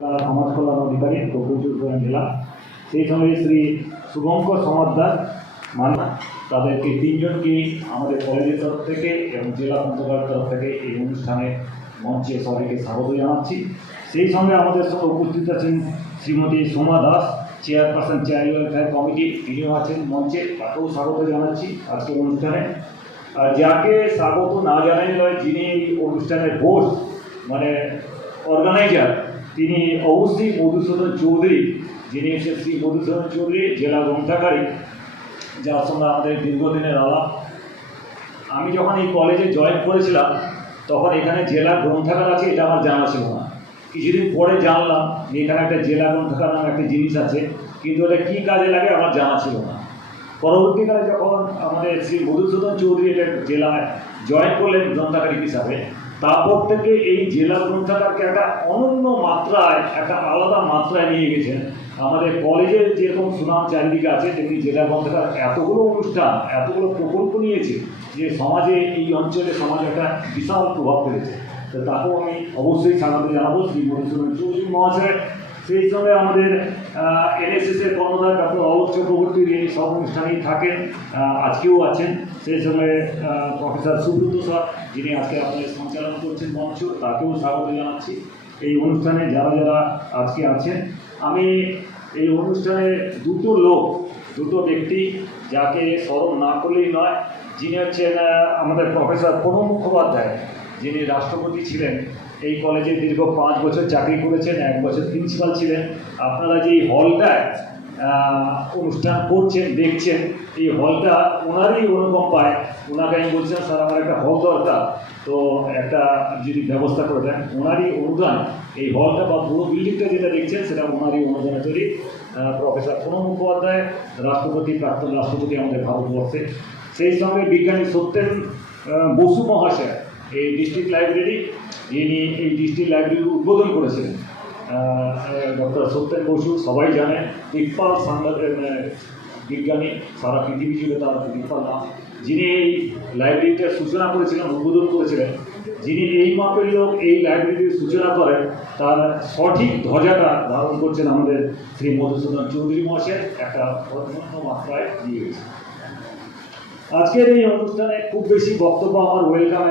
সমাজ কল্যাণ অধিকারী প্রচুর জেলা সেই সঙ্গে শ্রী শুভঙ্কর সমাদ্দার মানা তাদেরকে তিনজনকে আমাদের কলেজের তরফ থেকে এবং জেলা পঞ্চায়েতের তরফ থেকে এই অনুষ্ঠানে মঞ্চে সবাইকে স্বাগত জানাচ্ছি। সেই সঙ্গে আমাদের সঙ্গে উপস্থিত আছেন Shrimati Soma Das, chairperson child welfare committee, তিনিও আছেন মঞ্চে, তাকেও স্বাগত জানাচ্ছি আজকের অনুষ্ঠানে। আর যাকে স্বাগত না জানাই নয়, যিনি এই অনুষ্ঠানের হোস্ট মানে অর্গানাইজার, তিনি অবশ্যই মধুসূদন চৌধুরী, যিনি হচ্ছে শ্রী মধুসূদন চৌধুরী জেলা গ্রন্থাগারী, যার সঙ্গে আমাদের দীর্ঘদিনের আলাপ। আমি যখন এই কলেজে জয়েন করেছিলাম তখন এখানে জেলা গ্রন্থাগার আছে এটা আমার জানা ছিল না। কিছুদিন পরে জানলাম যে এখানে একটা জেলা গ্রন্থাগার নামে একটা জিনিস আছে, কিন্তু এটা কী কাজে লাগে আমার জানা ছিল না। পরবর্তীকালে যখন আমাদের শ্রী মধুসূদন চৌধুরী এটা জেলায় জয়েন করলেন গ্রন্থাগারী হিসাবে, তারপর থেকে এই জেলা গ্রন্থাগারকে একটা অনন্য মাত্রায়, একটা আলাদা মাত্রায় নিয়ে গেছেন। আমাদের কলেজের যেরকম সুনাম চারিদিকে আছে, তেমনি জেলা গ্রন্থাগার এতগুলো অনুষ্ঠান, এতগুলো প্রকল্প নিয়েছে যে সমাজে, এই অঞ্চলে সমাজে একটা বিশাল প্রভাব ফেলেছে। তো তাকেও আমি অবশ্যই স্বাগত জানাবো শ্রী মধুসূদন চৌধুরী মহাশয়। সেই সঙ্গে আমাদের এনএসএসের কর্ণধার ডক্টর অলোক চক্রবর্তী, যিনি সব অনুষ্ঠানেই থাকেন, আজকেও আছেন। সেই সঙ্গে প্রফেসর সুব্রত স্যার, যিনি আজকে আপনাদের সঞ্চালন করছেন মঞ্চ, তাকেও স্বাগত জানাচ্ছি এই অনুষ্ঠানে। যারা যারা আজকে আছেন, আমি এই অনুষ্ঠানে দুটো ব্যক্তি যাকে স্মরণ না করলেই নয়, যিনি হচ্ছেন আমাদের প্রফেসর প্রণব মুখোপাধ্যায়, যিনি রাষ্ট্রপতি ছিলেন। এই কলেজে দীর্ঘ 5 বছর চাকরি করেছেন, 1 বছর প্রিন্সিপাল ছিলেন। আপনারা যে হলটায় অনুষ্ঠান করছেন, দেখছেন, এই হলটা ওনারই অনুপম পায়। ওনাকে আমি বলছিলাম, স্যার আমার একটা হল দরকার, তো একটা যদি ব্যবস্থা করে দেন। ওনারই অনুদান এই হলটা বা পুরো বিল্ডিংটা যেটা দেখছেন সেটা ওনারই অনুদানে তৈরি। প্রফেসর প্রণব মুখোপাধ্যায়, রাষ্ট্রপতি, প্রাক্তন রাষ্ট্রপতি আমাদের ভারতবর্ষে। সেই সঙ্গে বিজ্ঞানী সত্যেন বসু মহাশয়, এই ডিস্ট্রিক্ট লাইব্রেরি, যিনি এই ডিস্ট্রিক্ট লাইব্রেরির উদ্বোধন করেছিলেন। ডক্টর সত্যেন বসু সবাই জানেন, দিকপাল বিজ্ঞানী, সারা পৃথিবী জুড়ে তার দিকপাল নাম। যিনি এই লাইব্রেরিটার সূচনা করেছিলেন, উদ্বোধন করেছিলেন, যিনি এই মাপের লোক এই লাইব্রেরির সূচনা করেন, তার সঠিক ধ্বজাটা ধারণ করছেন আমাদের শ্রী মধুসূদন চৌধুরী মহাশয়, একটা অন্যান্য মাত্রায় দিয়ে গেছে। আজকের এই অনুষ্ঠানে খুব বেশি বক্তব্য আমার ওয়েলকাম